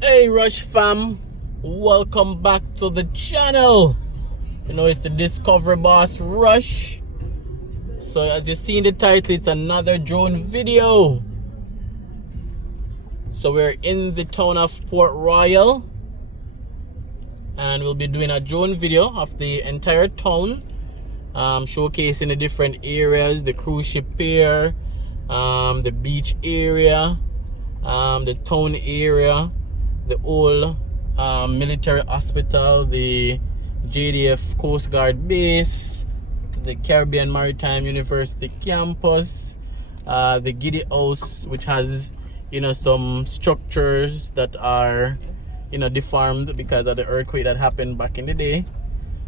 Hey Rush fam, welcome back to the channel. You know, it's the Discovery Boss Rush. So as you see in the title, it's another drone video. So we're in the town of Port Royal and we'll be doing a drone video of the entire town, showcasing the different areas, the cruise ship pier, the beach area, the town area, the old military hospital, the JDF Coast Guard base, the Caribbean Maritime University campus, the Giddy House, which has, you know, some structures that are, you know, deformed because of the earthquake that happened back in the day.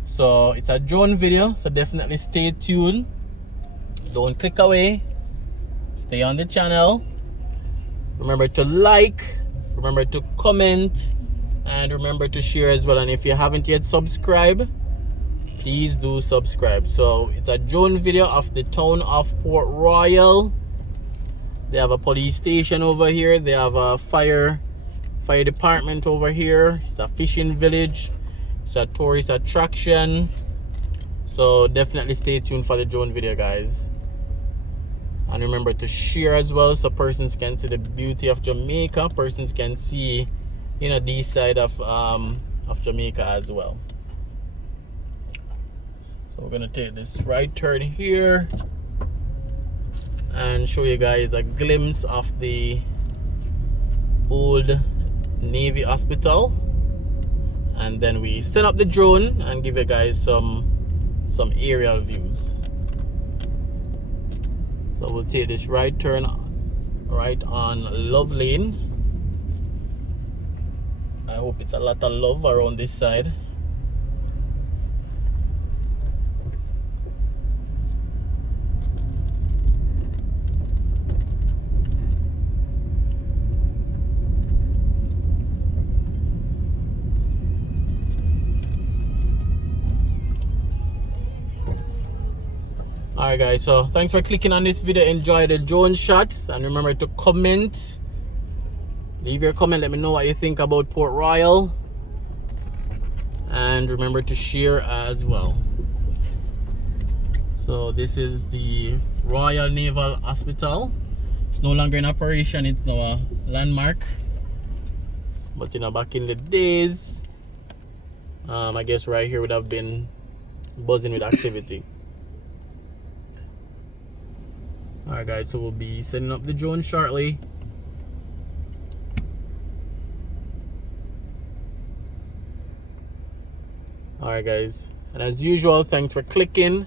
So it's a drone video, so definitely stay tuned. Don't click away. Stay on the channel. Remember to like, remember to comment, and remember to share as well. And if you haven't yet subscribed, please do subscribe. So it's a drone video of the town of Port Royal. They have a police station over here. They have a fire department over here. It's a fishing village. It's a tourist attraction. So definitely stay tuned for the drone video, guys. And remember to share as well, so persons can see the beauty of Jamaica. Persons can see, you know, this side of Jamaica as well. So we're gonna take this right turn here and show you guys a glimpse of the old Navy hospital, and then we set up the drone and give you guys some aerial views. So we'll take this right turn right on Love Lane. I hope it's a lot of love around this side. Alright guys, so thanks for clicking on this video. Enjoy the drone shots, and remember to comment. Leave your comment, let me know what you think about Port Royal, and remember to share as well. So this is the Royal Naval Hospital. It's no longer in operation, it's now a landmark. But you know, back in the days, I guess right here would have been buzzing with activity. Alright guys, so we'll be setting up the drone shortly. Alright guys, and as usual, thanks for clicking,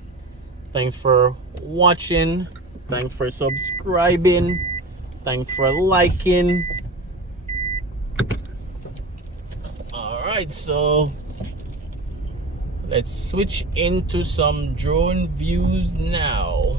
thanks for watching, thanks for subscribing, thanks for liking. Alright, so let's switch into some drone views now.